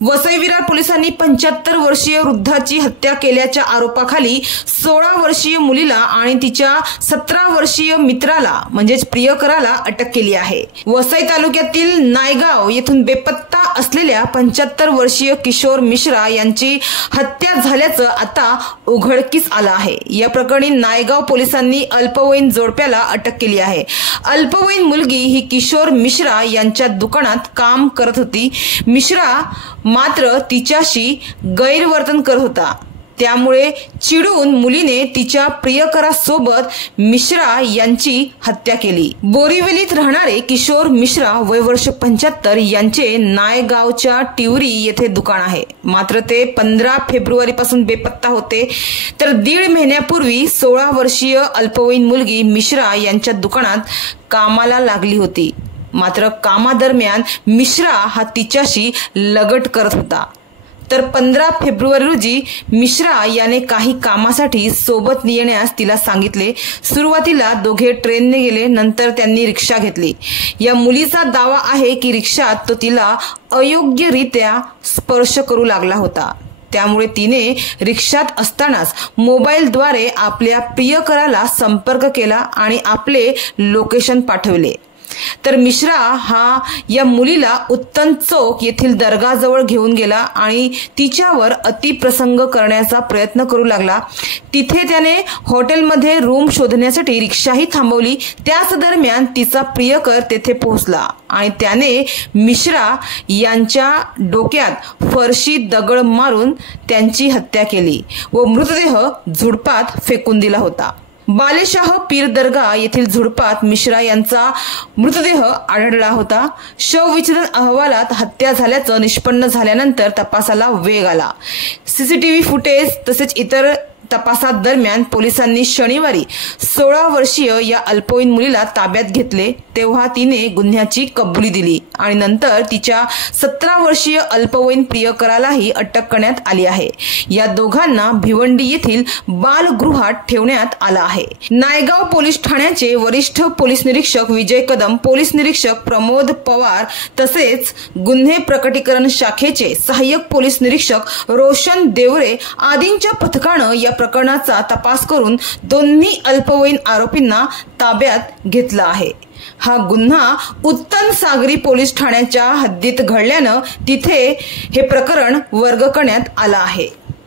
वसई विरार पोलिसांनी 75 वर्षीय वृद्धाची हत्या केल्याच्या आरोपाखाली 16 वर्षीय मुलीला आणि तिच्या 17 वर्षीय मित्राला म्हणजेच प्रियकराला अटक केली आहे। वसई तालुक्यातील नायगाव येथून बेपत्ता असलेल्या 75 वर्षीय किशोर मिश्रा यांची हत्या झाल्याचं आता उघडकीस आलं आहे। या प्रकरणी नायगाव पोलिसांनी अल्पवयीन जोडप्याला अटक केली आहे। अल्पवयीन मुलगी ही किशोर मिश्रा यांच्या दुकानात काम करत होती। मिश्रा मात्र तिच्याशी गैरवर्तन करत होता, त्यामुळे चिडून मुलीने तिच्या प्रियकरासोबत मिश्रा यांची हत्या केली। बोरीवलीत राहणारे किशोर मिश्रा वय वर्ष 75 यांचे नायगावच्या टिवरी येथे दुकान आहे। मात्र ते 15 फेब्रुवारी पासून बेपत्ता होते। तर 1.5 महिन्यापूर्वी 16 वर्षीय अल्पवयीन मुलगी मिश्रा यांच्या दुकानात कामाला लागली होती। मात्र कामादरम्यान मिश्रा हा तिच्याशी लगट करत होता। तर 15 फेब्रुवारी रोजी मिश्रा याने काही कामासाठी सोबत येण्यास तिला सांगितले। सुरुवातीला दोघे ट्रेनने गेले, नंतर त्यांनी रिक्षा घेतली। या मुलीचा दावा आहे की रिक्षात तो तिला अयोग्यरित्या स्पर्श करू लागला होता। त्यामुळे तिने रिक्षात असतानाच मोबाईलद्वारे आपल्या प्रियकराला संपर्क केला आणि आपले लोकेशन पाठवले। तर मिश्रा हा या मुलीला उत्तन चौक येथील दर्गाजवळ घेऊन गेला आणि तिच्यावर अतिप्रसंग करण्याचा प्रयत्न करू लागला। तिथे त्याने हॉटेलमध्ये रूम शोधण्यासाठी रिक्षाही थांबवली। त्याच दरम्यान तिचा प्रियकर तेथे पोहोचला आणि त्याने मिश्रा यांच्या डोक्यात फरशी दगड मारून त्यांची हत्या केली व मृतदेह झुडपात फेकून दिला होता। बालेशाह पीर दर्गा येथील झुडपात मिश्रा यांचा मृतदेह आढळला होता। शवविच्छेदन अहवालात हत्या झाल्याचं निष्पन्न झाल्यानंतर तपासाला वेग आला। सीसीटीव्ही फुटेज तसेच इतर तपासादरम्यान पोलिसांनी शनिवारी 16 वर्षीय या अल्पवयीन मुलीला ताब्यात घेतले, तेव्हा तिने गुन्ह्याची कबुली दिली आणि नंतर तिच्या 17 वर्षीय अल्पवयीन प्रियकरालाही अटक करण्यात आली आहे। या दोघांना भिवंडी येथील बालगृहात ठेवण्यात आलं आहे। नायगाव पोलीस ठाण्याचे वरिष्ठ पोलीस निरीक्षक विजय कदम, पोलीस निरीक्षक प्रमोद पवार तसेच गुन्हे प्रकटीकरण शाखेचे सहाय्यक पोलीस निरीक्षक रोशन देवरे आदींच्या पथकानं या प्रकरणाचा तपास करून दोन्ही अल्पवयीन आरोपींना ताब्यात घेतलं आहे। हा गुन्हा उत्तन सागरी पोलीस ठाण्याच्या हद्दीत घडल्यानं तिथे हे प्रकरण वर्ग करण्यात आलं आहे।